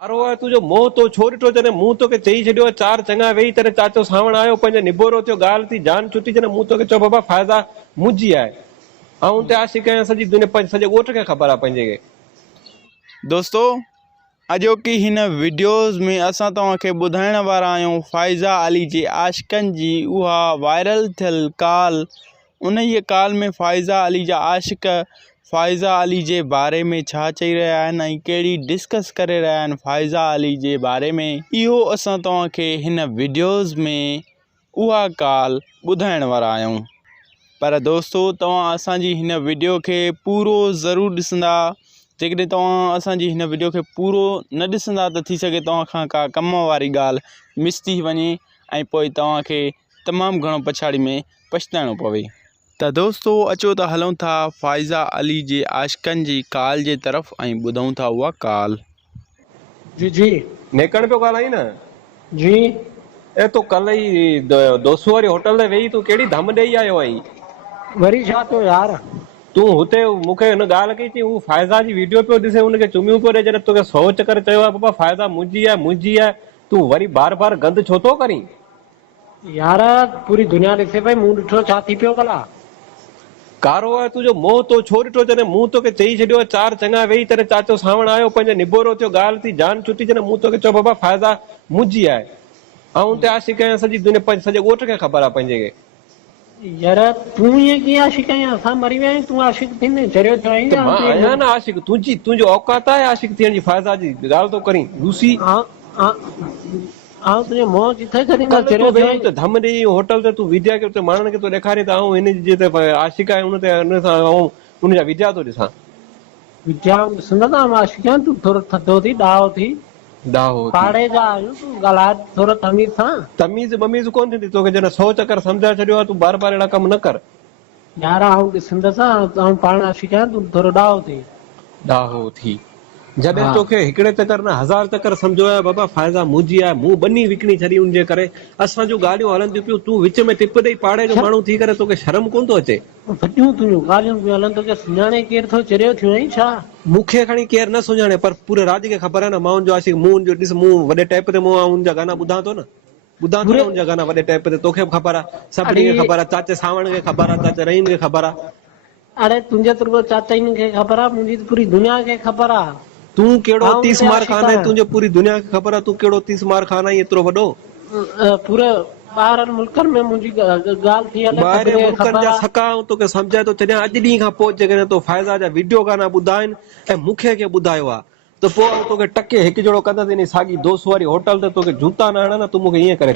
सारो आहे तुंहिंजो मोह तो छो ॾिठो जॾहिं मूं तोखे चई छॾियो चार चङा वेही तॾहिं चाचो सावण आयो पंहिंजो निबोरो थियो ॻाल्हि थी जान छुटी जॾहिं मूं तोखे चयो बाबा फ़ाइदा मुंहिंजी आहे ऐं ते आशिक़ आहियां सॼी दुनिया सॼे ॻोठ खे ख़बर आहे पंहिंजे खे। दोस्तों अॼोकी हिन वीडियोज़ में असां तव्हांखे ॿुधाइण वारा आहियूं फ़ाइज़ा अली जे आशिक़नि जी उहा वायरल थियल कॉल। उन कॉल में फ़ाइज़ा अली जा आशिक़ फ़ाइज़ा अली जे बारे में छा चई रहिया आहिनि ऐं कहिड़ी डिस्कस करे रहिया आहिनि फ़ाइज़ा अली जे बारे में, इहो असां तव्हांखे हिन वीडियोज़ में उहा कॉल ॿुधाइण वारा आहियूं। पर दोस्तों तव्हां असांजी हिन वीडियो खे पूरो ज़रूरु ॾिसंदा। जेकॾहिं तव्हां असांजी हिन वीडियो खे पूरो न ॾिसंदा त थी सघे तव्हां खां का कम वारी ॻाल्हि मिस थी वञे ऐं पोइ तव्हांखे तमामु घणो पछाड़ी में पछताइणो पवे। त दोस्तों अचो त हलूं था फ़ाइज़ा अली जे आशिक़नि जी कॉल जे तरफ़ ऐं ॿुधूं था उहा कॉल। जी जी नेकण पियो ॻाल्हाई न? जी ए तूं कल्ह ई दोस्तू वारी होटल ते वेही तूं कहिड़ी धम ॾेई आयो आहीं? वरी छा थियो यार? तूं हुते मूंखे हिन ॻाल्हि कई थी, हू फ़ाइज़ा जी वीडियो पियो ॾिसे, हुनखे चुमियूं पियो ॾे, जॾहिं तोखे सोच करे चयो आहे बाबा फ़ाइज़ा मुंहिंजी आहे मुंहिंजी आहे, तूं वरी बार बार गंद छो थो करीं? यार पूरी दुनिया ॾिसे पई, मूं ॾिठो छा थी पियो भला? कारो आहे तुंहिंजो मोह तो छो ॾिठो जॾहिं मूं तोखे चई छॾियो चार चङा वेही तॾहिं चाचो सावण आयो पंहिंजो निबोरो थियो ॻाल्हि थी जान छुटी जॾहिं मूं तोखे चयो बाबा फ़ाइज़ा मुंहिंजी आहे ऐं ते आशिक़ आहियां सॼी दुनिया सॼे ॻोठ खे ख़बर आहे पंहिंजे खे। यार तूं ईअं कीअं आशिक़ आहीं? असां मरी विया आहियूं, तूं आशिक़ थींदे चरियो थियो आहीं? मां आहियां न आशिक़, तुंहिंजो औकात आहे आशिक़ थियण जी? फ़ाइज़ा जी ॻाल्हि तो करीं लूसी? तुंहिंजो मोह किथे छॾींदा? तूं वेही त धम ॾेई होटल ते तूं विद्या खे उते माण्हुनि खे तो ॾेखारे त आऊं हिन जी आशिक़ आहे, उन ते उन सां उनजा विद्या थो ॾिसां। विद्या ॾिसंदा त मां आशिक़ आहियां? तूं थोरो थधो थी, ॾाहो थी, पाड़े जा आहियूं, तूं ॻाल्हाए थोरो तमीज़ सां। तमीज़ बमीज़ कोन थींदी तोखे, जॾहिं 100 चकर सम्झाए छॾियो आहे, तूं बार बार अहिड़ा कम न कर। यार आऊं ॾिसंदसि, आऊं पाण आशिक़ आहियां, तूं थोरो ॾाहो थी। ॾाहो थी जॾहिं तोखे हिकिड़े चकर न 1000 चकर सम्झो आहे बाबा फ़ाइज़ा मुंहिंजी आहे, मूं बनी विकिणी छॾी उनजे करे, असां जूं ॻाल्हियूं हलंदियूं पियूं, तूं विच में टिप ॾेई पाड़े जो माण्हू थी करे तोखे शर्म कोन थो अचे? वॾियूं तुंहिंजूं ॻाल्हियूं पियूं हलनि, तोखे सुञाणे केरु थो? चरियो थियो आहीं छा? मूंखे खणी केरु न सुञाणे, पर पूरे राज खे ख़बर आहे न मां उनजो आशिक़। मूं उनजो ॾिस, मूं वॾे टैप ते मूं उनजा गाना ॿुधां थो न, ॿुधां थो न उनजा गाना वॾे टैप ते, तोखे बि ख़बर आहे, सभिनी खे ख़बर आहे, चाचे सावण खे ख़बर आहे, चाचे रहीम खे ख़बर आहे। अरे तुंहिंजे तुर चाचाईनि खे ख़बर आहे, मुंहिंजी पूरी दुनिया खे ख़बर आहे। तूं कहिड़ो 30 मार खान आहे? तुंहिंजो पूरी दुनिया खे ख़बर आहे तूं कहिड़ो 30 मार खान आहे एतिरो वॾो? पूरे ॿाहिरनि मुल्कनि में मुंहिंजी ॻाल्हि थी हले, ॿाहिरि मुल्कनि जा सका तोखे सम्झाए थो छॾियां। अॼु ॾींहं खां पोइ जेकॾहिं तो फ़ाइज़ा जा वीडियो गाना ॿुधाइनि ऐं मूंखे के ॿुधायो आहे त पोइ तोखे टके हिकु जहिड़ो कंदसि। इन साॻी दोस्त वारी होटल ते तोखे जूता न हणा न, तूं मूंखे ईअं करे